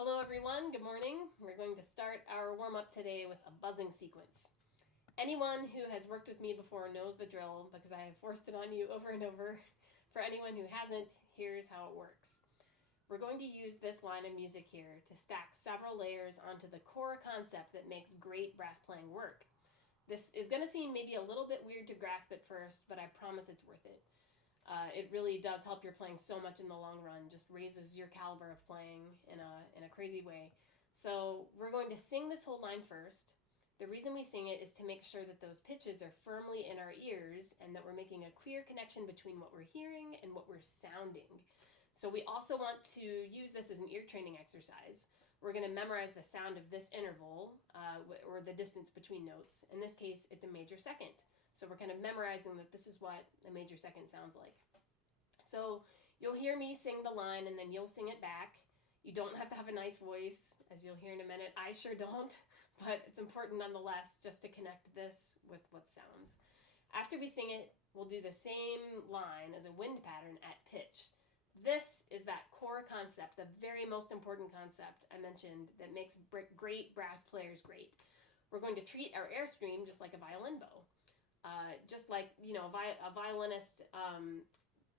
Hello everyone, good morning. We're going to start our warm-up today with a buzzing sequence. Anyone who has worked with me before knows the drill because I have forced it on you over and over. For anyone who hasn't, here's how it works. We're going to use this line of music here to stack several layers onto the core concept that makes great brass playing work. This is going to seem maybe a little bit weird to grasp at first, but I promise it's worth it. It really does help your playing so much in the long run, just raises your caliber of playing in a crazy way. So we're going to sing this whole line first. The reason we sing it is to make sure that those pitches are firmly in our ears and that we're making a clear connection between what we're hearing and what we're sounding. So we also want to use this as an ear training exercise. We're going to memorize the sound of this interval, or the distance between notes. In this case, it's a major second. So we're kind of memorizing that this is what a major second sounds like. So you'll hear me sing the line and then you'll sing it back. You don't have to have a nice voice, as you'll hear in a minute. I sure don't, but it's important nonetheless just to connect this with what sounds. After we sing it, we'll do the same line as a wind pattern at pitch. This is that core concept, the very most important concept I mentioned that makes great brass players great. We're going to treat our airstream just like a violin bow. Just like, a violinist,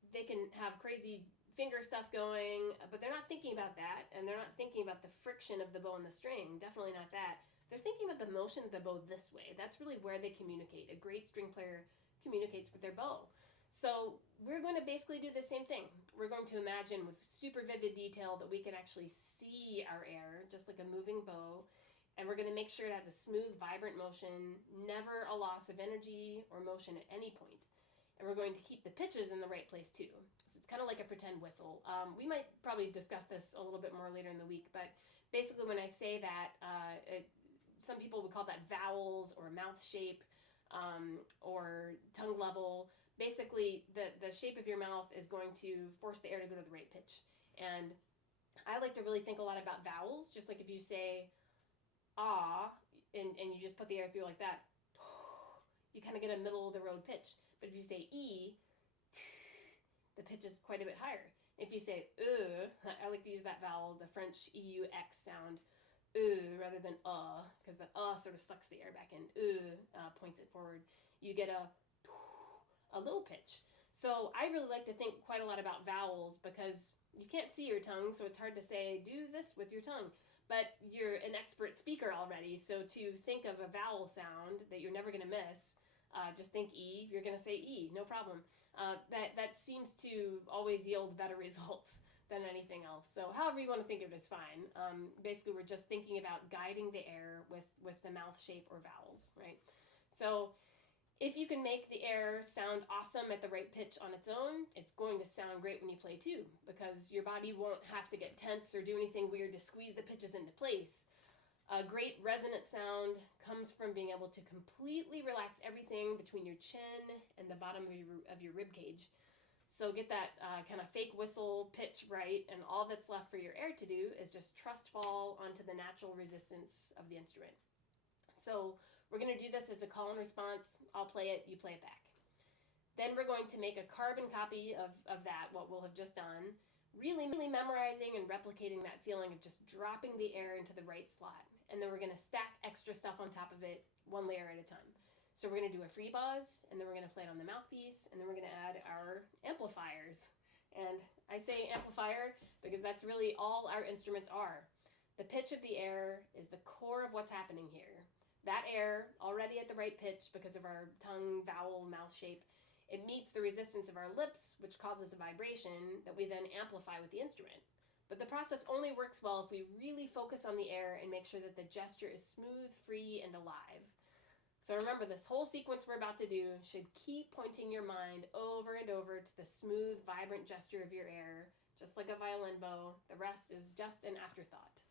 they can have crazy finger stuff going, but they're not thinking about that, and they're not thinking about the friction of the bow and the string. Definitely not that. They're thinking about the motion of the bow this way. That's really where they communicate. A great string player communicates with their bow. So we're going to basically do the same thing. We're going to imagine with super vivid detail that we can actually see our air, just like a moving bow, and we're going to make sure it has a smooth, vibrant motion, never a loss of energy or motion at any point. And we're going to keep the pitches in the right place too. So it's kind of like a pretend whistle. We might probably discuss this a little bit more later in the week, but basically when I say that, some people would call that vowels or mouth shape, or tongue level. Basically, the shape of your mouth is going to force the air to go to the right pitch. And I like to really think a lot about vowels, just like if you say ah, and you just put the air through like that, you kind of get a middle of the road pitch. But if you say e, the pitch is quite a bit higher. If you say I like to use that vowel, the French EUX sound, rather than because the sort of sucks the air back in, points it forward. You get a low pitch. So I really like to think quite a lot about vowels because you can't see your tongue, so it's hard to say, do this with your tongue. But you're an expert speaker already, so to think of a vowel sound that you're never going to miss, just think E, you're going to say E, no problem. That seems to always yield better results than anything else. So however you want to think of it is fine. Basically, we're just thinking about guiding the air with the mouth shape or vowels, right? So if you can make the air sound awesome at the right pitch on its own, it's going to sound great when you play too, because your body won't have to get tense or do anything weird to squeeze the pitches into place. A great resonant sound comes from being able to completely relax everything between your chin and the bottom of your rib cage. So get that kind of fake whistle pitch right, and all that's left for your air to do is just trust fall onto the natural resistance of the instrument. So we're going to do this as a call and response. I'll play it, you play it back. Then we're going to make a carbon copy of that, what we'll have just done, really memorizing and replicating that feeling of just dropping the air into the right slot. And then we're going to stack extra stuff on top of it, one layer at a time. So we're going to do a free buzz, and then we're going to play it on the mouthpiece, and then we're going to add our amplifiers. And I say amplifier because that's really all our instruments are. The pitch of the air is the core of what's happening here. That air, already at the right pitch because of our tongue, vowel, mouth shape, it meets the resistance of our lips, which causes a vibration that we then amplify with the instrument. But the process only works well if we really focus on the air and make sure that the gesture is smooth, free, and alive. So remember, this whole sequence we're about to do should keep pointing your mind over and over to the smooth, vibrant gesture of your air, just like a violin bow. The rest is just an afterthought.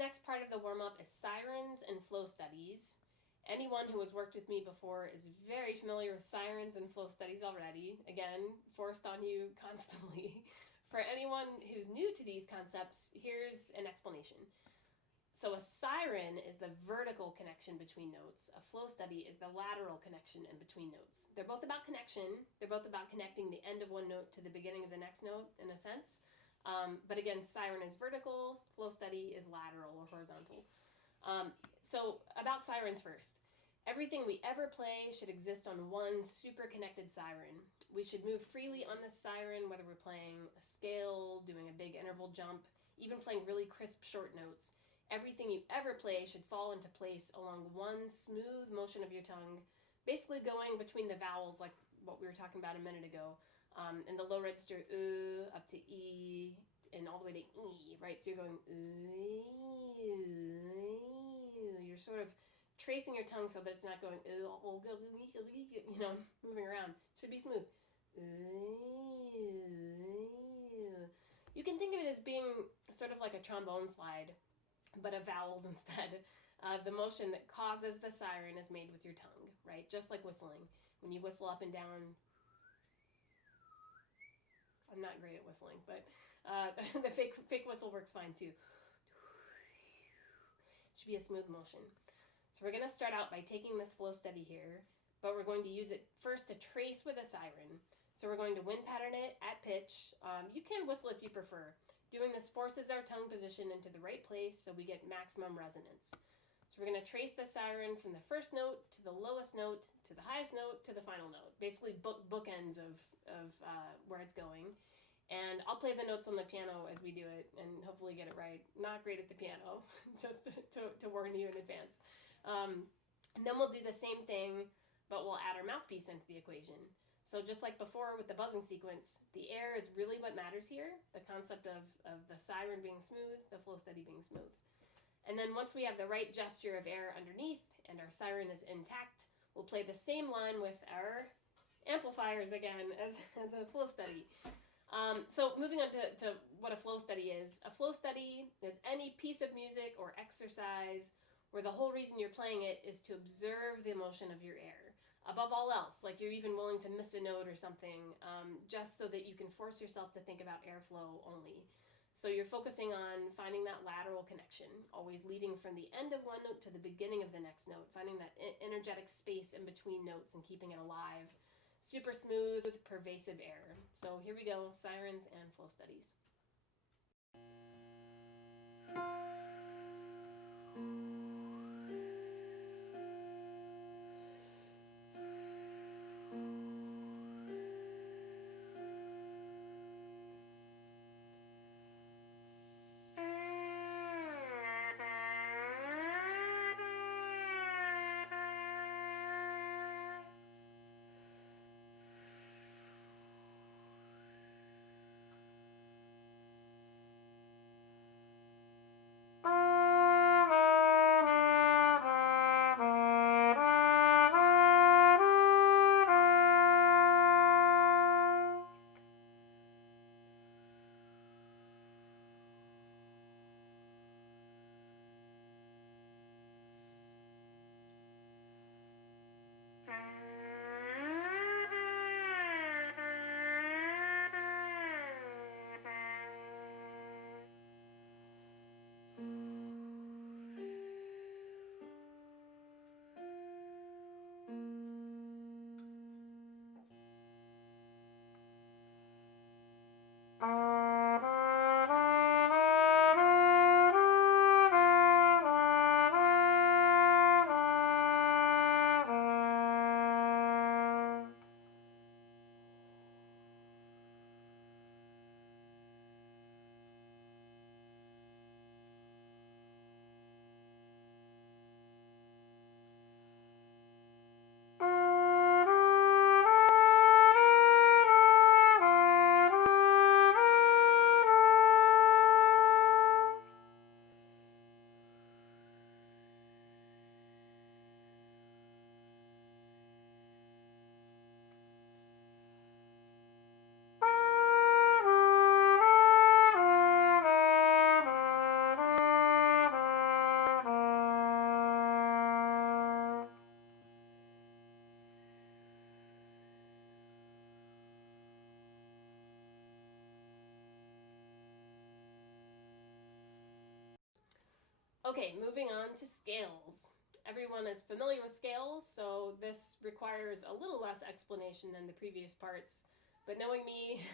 next part of the warm-up is sirens and flow studies. Anyone who has worked with me before is very familiar with sirens and flow studies already. Again, forced on you constantly. For anyone who's new to these concepts, here's an explanation. So a siren is the vertical connection between notes. A flow study is the lateral connection in between notes. They're both about connection. They're both about connecting the end of one note to the beginning of the next note, in a sense. But again, siren is vertical, flow study is lateral or horizontal. So about sirens first. Everything we ever play should exist on one super connected siren. We should move freely on this siren, whether we're playing a scale, doing a big interval jump, even playing really crisp short notes. Everything you ever play should fall into place along one smooth motion of your tongue, basically going between the vowels like what we were talking about a minute ago. In the low register, up to E, and all the way to E, right? So you're going, you're sort of tracing your tongue so that it's not going, moving around. It should be smooth. You can think of it as being sort of like a trombone slide, but of vowels instead. The motion that causes the siren is made with your tongue, right? Just like whistling. When you whistle up and down, I'm not great at whistling, but the fake whistle works fine too. It should be a smooth motion. So we're going to start out by taking this flow study here, but we're going to use it first to trace with a siren. So we're going to wind pattern it at pitch. You can whistle if you prefer. Doing this forces our tongue position into the right place so we get maximum resonance. So we're going to trace the siren from the first note to the lowest note to the highest note to the final note. Basically bookends of where it's going. And I'll play the notes on the piano as we do it and hopefully get it right. Not great at the piano, just to warn you in advance. And then we'll do the same thing, but we'll add our mouthpiece into the equation. So just like before with the buzzing sequence, the air is really what matters here, the concept of the siren being smooth, the flow study being smooth. And then once we have the right gesture of air underneath and our siren is intact, we'll play the same line with our amplifiers again as a flow study. So moving on to what a flow study is. A flow study is any piece of music or exercise where the whole reason you're playing it is to observe the motion of your air. Above all else, like you're even willing to miss a note or something, just so that you can force yourself to think about airflow only. So you're focusing on finding that lateral connection, always leading from the end of one note to the beginning of the next note, finding that energetic space in between notes and keeping it alive. Super smooth, pervasive air. So here we go, sirens and flow studies. Okay, moving on to scales. Everyone is familiar with scales, so this requires a little less explanation than the previous parts. But knowing me,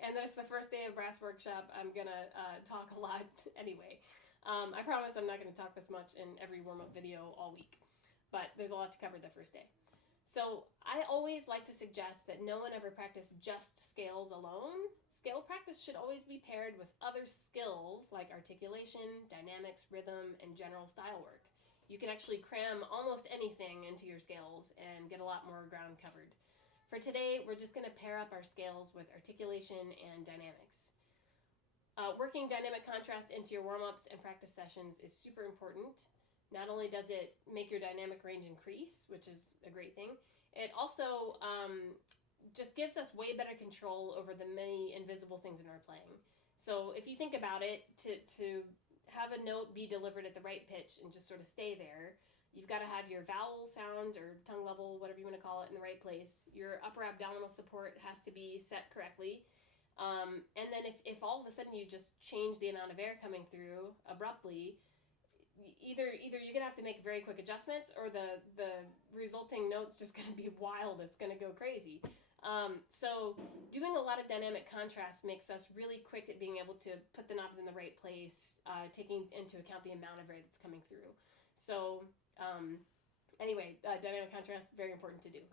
and that's the first day of brass workshop, I'm gonna talk a lot anyway. I promise I'm not gonna talk this much in every warm-up video all week, but there's a lot to cover the first day. So I always like to suggest that no one ever practice just scales alone. Scale practice should always be paired with other skills like articulation, dynamics, rhythm, and general style work. You can actually cram almost anything into your scales and get a lot more ground covered. For today, we're just going to pair up our scales with articulation and dynamics. Working dynamic contrast into your warm-ups and practice sessions is super important. Not only does it make your dynamic range increase, which is a great thing, it also just gives us way better control over the many invisible things in our playing. So if you think about it, to have a note be delivered at the right pitch and just sort of stay there, you've got to have your vowel sound or tongue level, whatever you want to call it, in the right place. Your upper abdominal support has to be set correctly. And then if all of a sudden you just change the amount of air coming through abruptly, either you're gonna have to make very quick adjustments, or the resulting note's just gonna be wild. It's gonna go crazy. So doing a lot of dynamic contrast makes us really quick at being able to put the knobs in the right place, taking into account the amount of air that's coming through. So anyway, dynamic contrast, very important to do.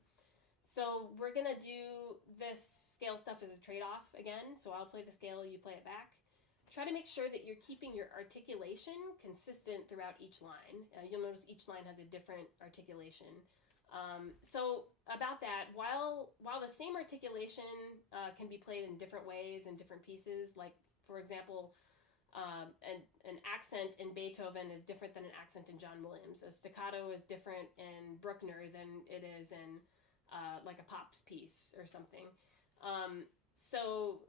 So we're gonna do this scale stuff as a trade-off again. So I'll play the scale, you play it back. Try to make sure that you're keeping your articulation consistent throughout each line. You'll notice each line has a different articulation. So about that, while the same articulation can be played in different ways in different pieces, like for example, an accent in Beethoven is different than an accent in John Williams. A staccato is different in Bruckner than it is in like a Pops piece or something. So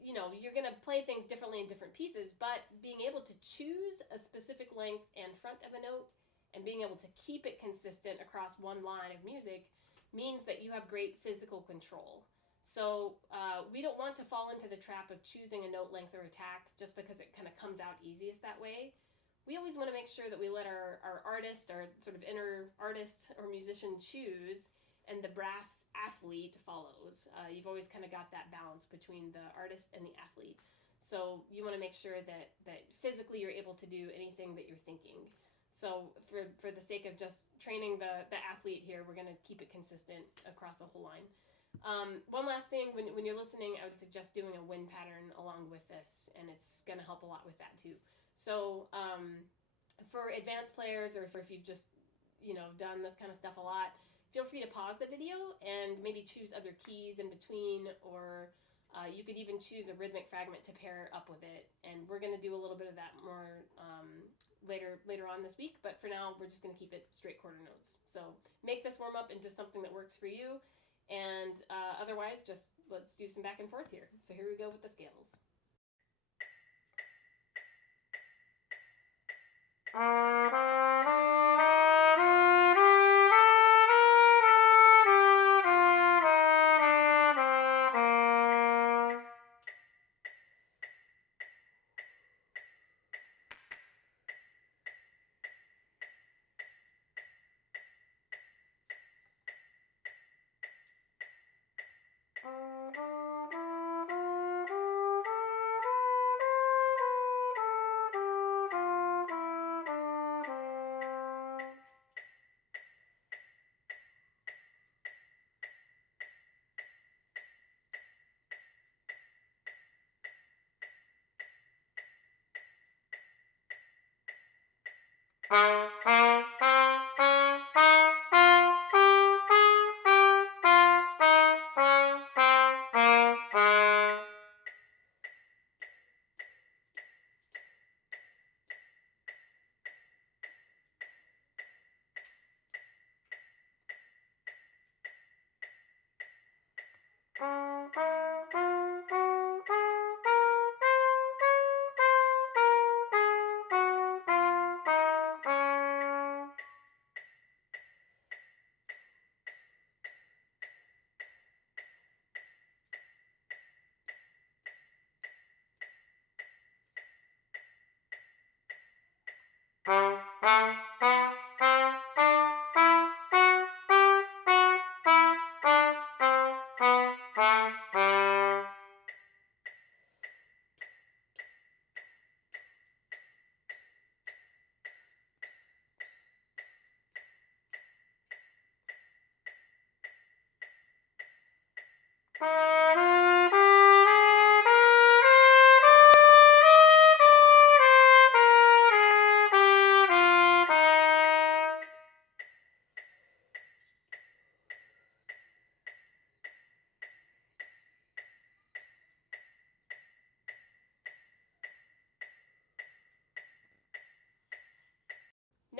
you know, you're going to play things differently in different pieces, but being able to choose a specific length and front of a note and being able to keep it consistent across one line of music means that you have great physical control. So we don't want to fall into the trap of choosing a note length or attack just because it kind of comes out easiest that way. We always want to make sure that we let our artist, our sort of inner artist or musician choose, and the brass athlete follows. You've always kind of got that balance between the artist and the athlete. So you want to make sure that physically you're able to do anything that you're thinking. So for the sake of just training the athlete here, we're going to keep it consistent across the whole line. One last thing, when you're listening, I would suggest doing a wind pattern along with this, and it's going to help a lot with that too. So for advanced players, or if you've just done this kind of stuff a lot, feel free to pause the video and maybe choose other keys in between, or you could even choose a rhythmic fragment to pair up with it. And we're going to do a little bit of that more later on this week, but for now we're just going to keep it straight quarter notes. So make this warm up into something that works for you, and otherwise just let's do some back and forth here. So here we go with the scales.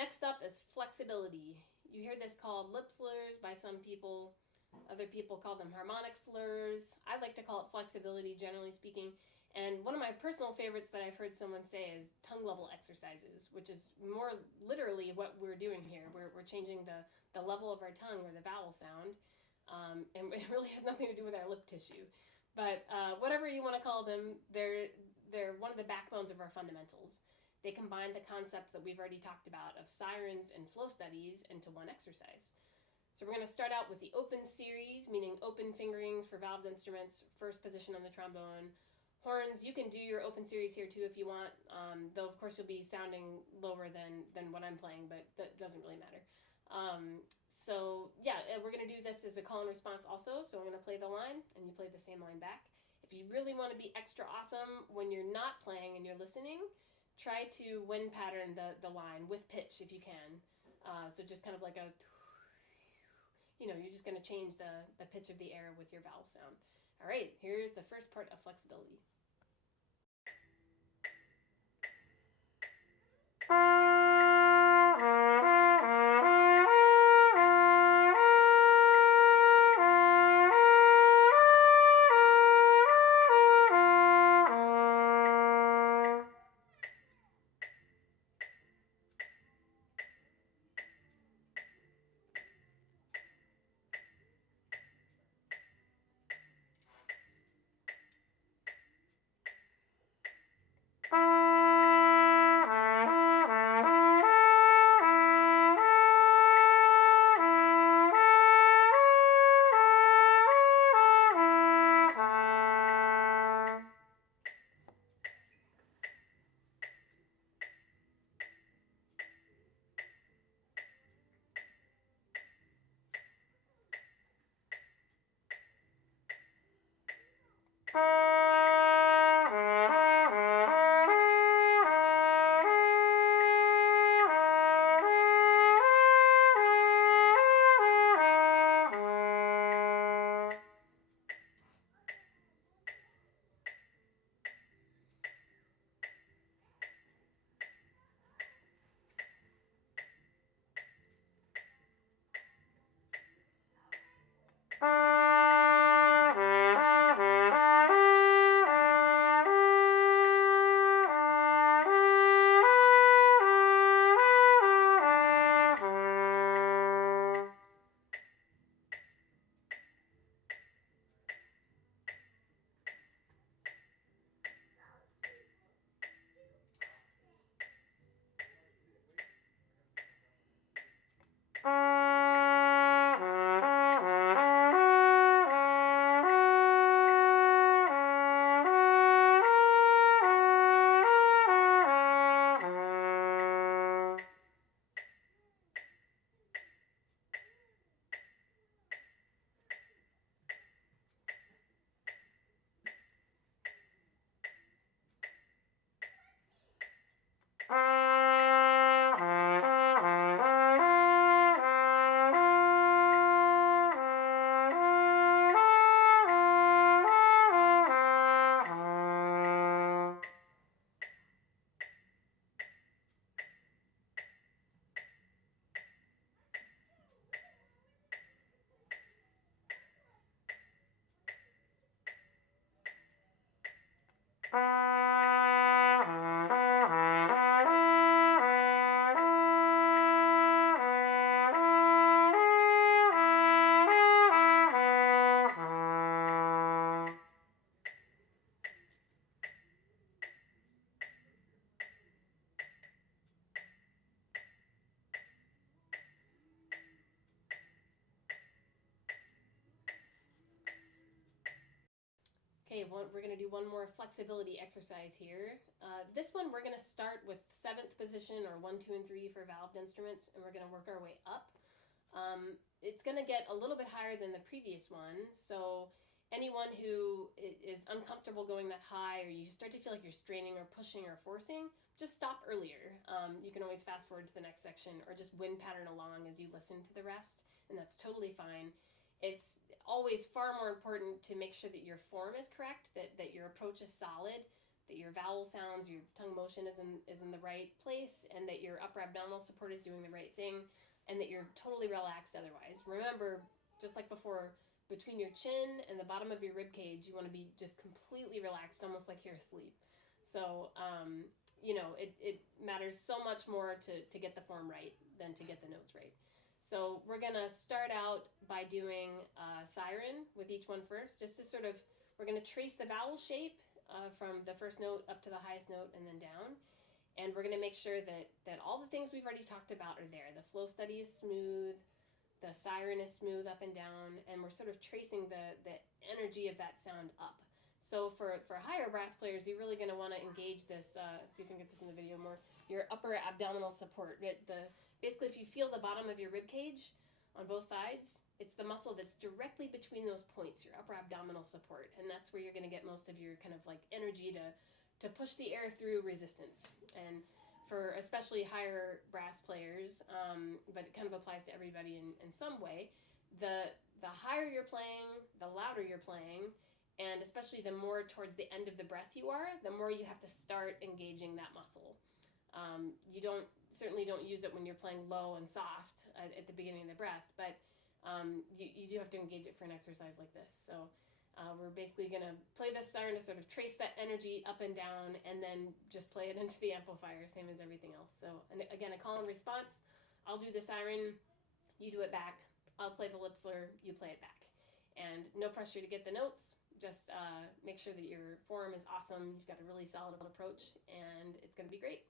Next up is flexibility. You hear this called lip slurs by some people. Other people call them harmonic slurs. I like to call it flexibility, generally speaking. And one of my personal favorites that I've heard someone say is tongue level exercises, which is more literally what we're doing here. We're changing the level of our tongue or the vowel sound. And it really has nothing to do with our lip tissue. But whatever you want to call them, they're one of the backbones of our fundamentals. They combine the concepts that we've already talked about of sirens and flow studies into one exercise. So we're going to start out with the open series, meaning open fingerings for valved instruments, first position on the trombone. Horns, you can do your open series here too if you want, though of course you'll be sounding lower than what I'm playing, but that doesn't really matter. So yeah, we're going to do this as a call and response also. So I'm going to play the line and you play the same line back. If you really want to be extra awesome when you're not playing and you're listening, try to wind pattern the line with pitch if you can. So just kind of like a, you're just going to change the pitch of the air with your vowel sound. All right, here's the first part of flexibility. Okay, we're going to do one more flexibility exercise here. This one we're going to start with 7th position, or 1, 2, and 3 for valved instruments, and we're going to work our way up. It's going to get a little bit higher than the previous one, so anyone who is uncomfortable going that high, or you start to feel like you're straining or pushing or forcing, just stop earlier. You can always fast forward to the next section, or just wind pattern along as you listen to the rest, and that's totally fine. It's always far more important to make sure that your form is correct, that your approach is solid, that your vowel sounds, your tongue motion is in the right place, and that your upper abdominal support is doing the right thing, and that you're totally relaxed otherwise. Remember, just like before, between your chin and the bottom of your rib cage, you want to be just completely relaxed, almost like you're asleep. So, it matters so much more to get the form right than to get the notes right. So we're going to start out by doing siren with each one first, just to we're going to trace the vowel shape from the first note up to the highest note and then down. And we're going to make sure that all the things we've already talked about are there. The flow study is smooth, the siren is smooth up and down, and we're sort of tracing the energy of that sound up. So for higher brass players, you're really going to want to engage this, let's see if we can get this in the video more, your upper abdominal support. Basically, if you feel the bottom of your rib cage on both sides, it's the muscle that's directly between those points, your upper abdominal support, and that's where you're going to get most of your kind of like energy to push the air through resistance. And for especially higher brass players, but it kind of applies to everybody in some way, the higher you're playing, the louder you're playing, and especially the more towards the end of the breath you are, the more you have to start engaging that muscle. You certainly don't use it when you're playing low and soft at the beginning of the breath, but you do have to engage it for an exercise like this. So we're basically going to play this siren to sort of trace that energy up and down, and then just play it into the amplifier, same as everything else. So, and again, a call and response. I'll do the siren, you do it back. I'll play the lip slur, you play it back. And no pressure to get the notes. Just make sure that your form is awesome. You've got a really solid approach, and it's going to be great.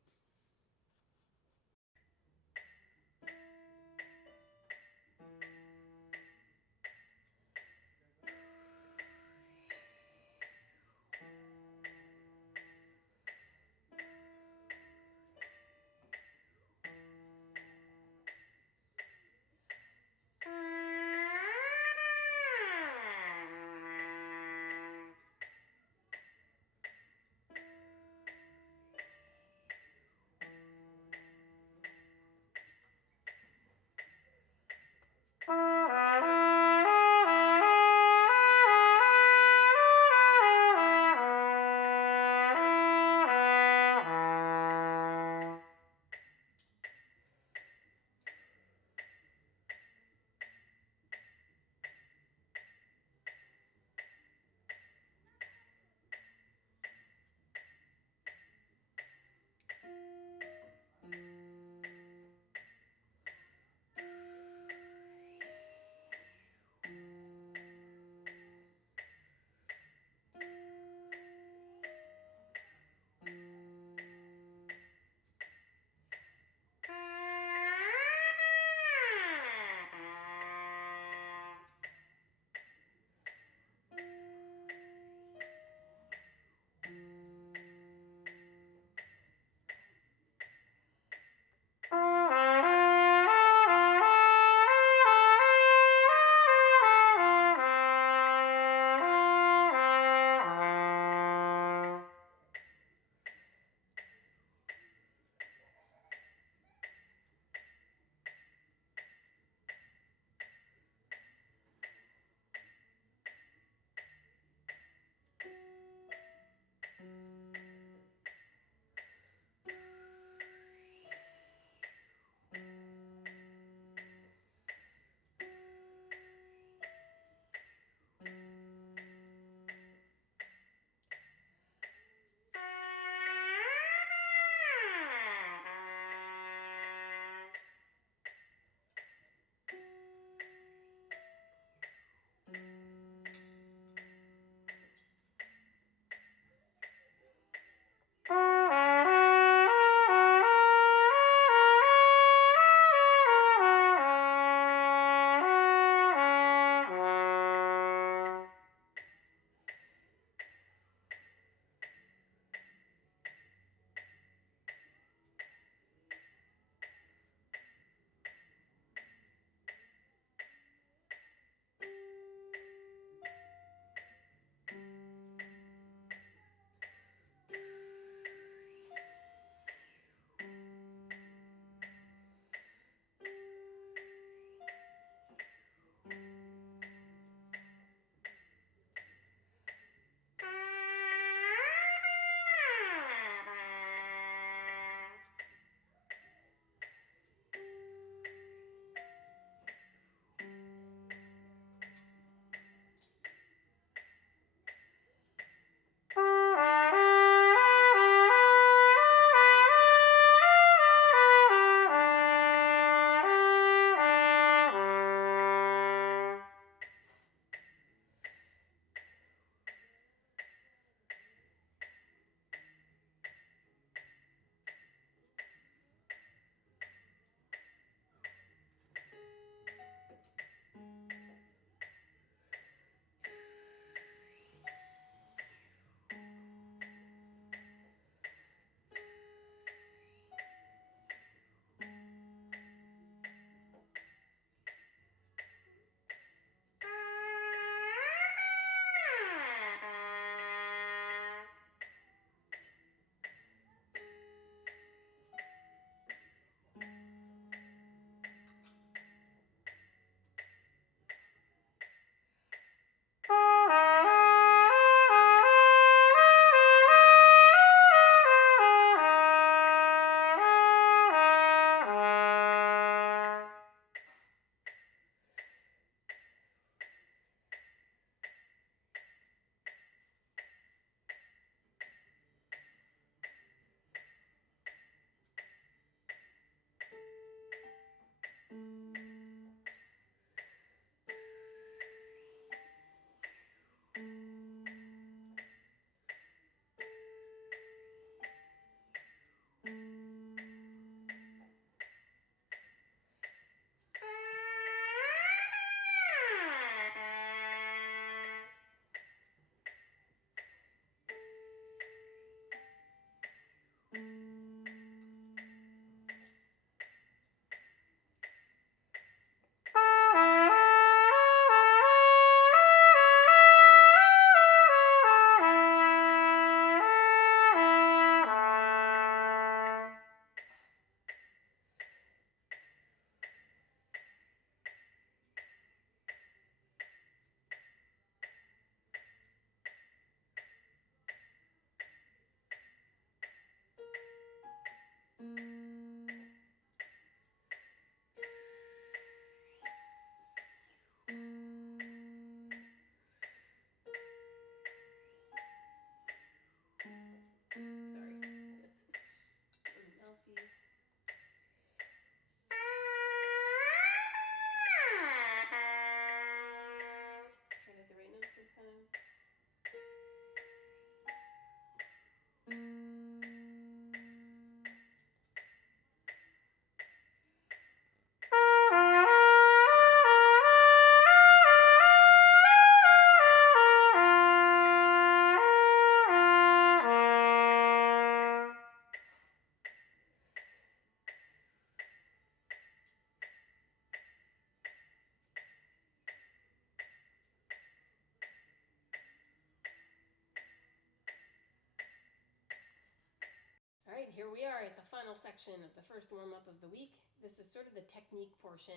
here we are at the final section of the first warm-up of the week. This is sort of the technique portion.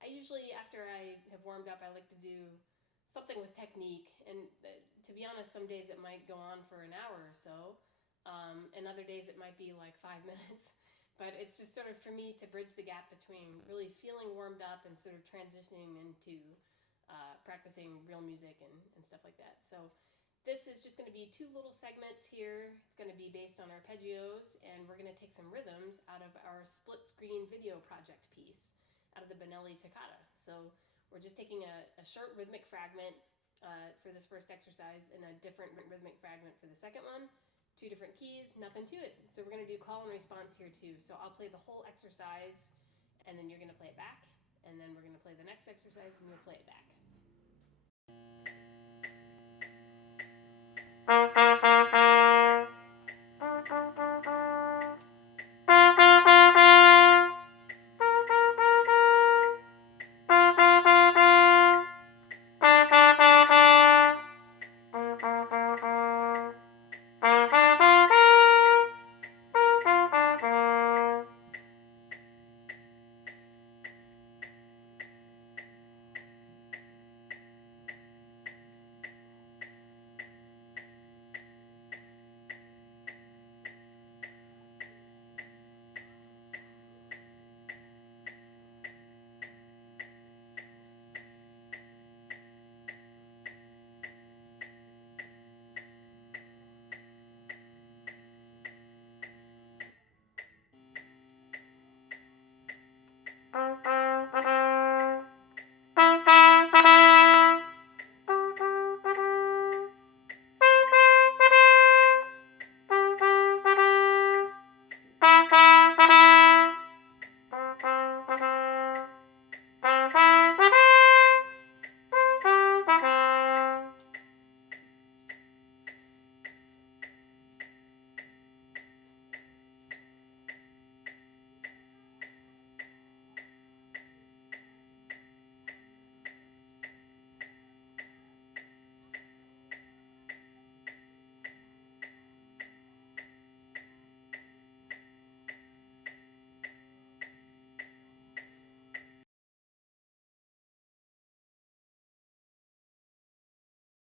I usually, after I have warmed up, I like to do something with technique. And to be honest, some days it might go on for an hour or so. And other days it might be like 5 minutes. But it's just sort of for me to bridge the gap between really feeling warmed up and sort of transitioning into practicing real music and stuff like that. So this is just going to be 2 little segments here. It's going to be based on arpeggios, and we're going to take some rhythms out of our split screen video project piece out of the Benelli Toccata. So we're just taking a short rhythmic fragment for this first exercise and a different rhythmic fragment for the second one. 2 different keys, nothing to it. So we're going to do call and response here too. So I'll play the whole exercise, and then you're going to play it back, and then we're going to play the next exercise, and you'll play it back.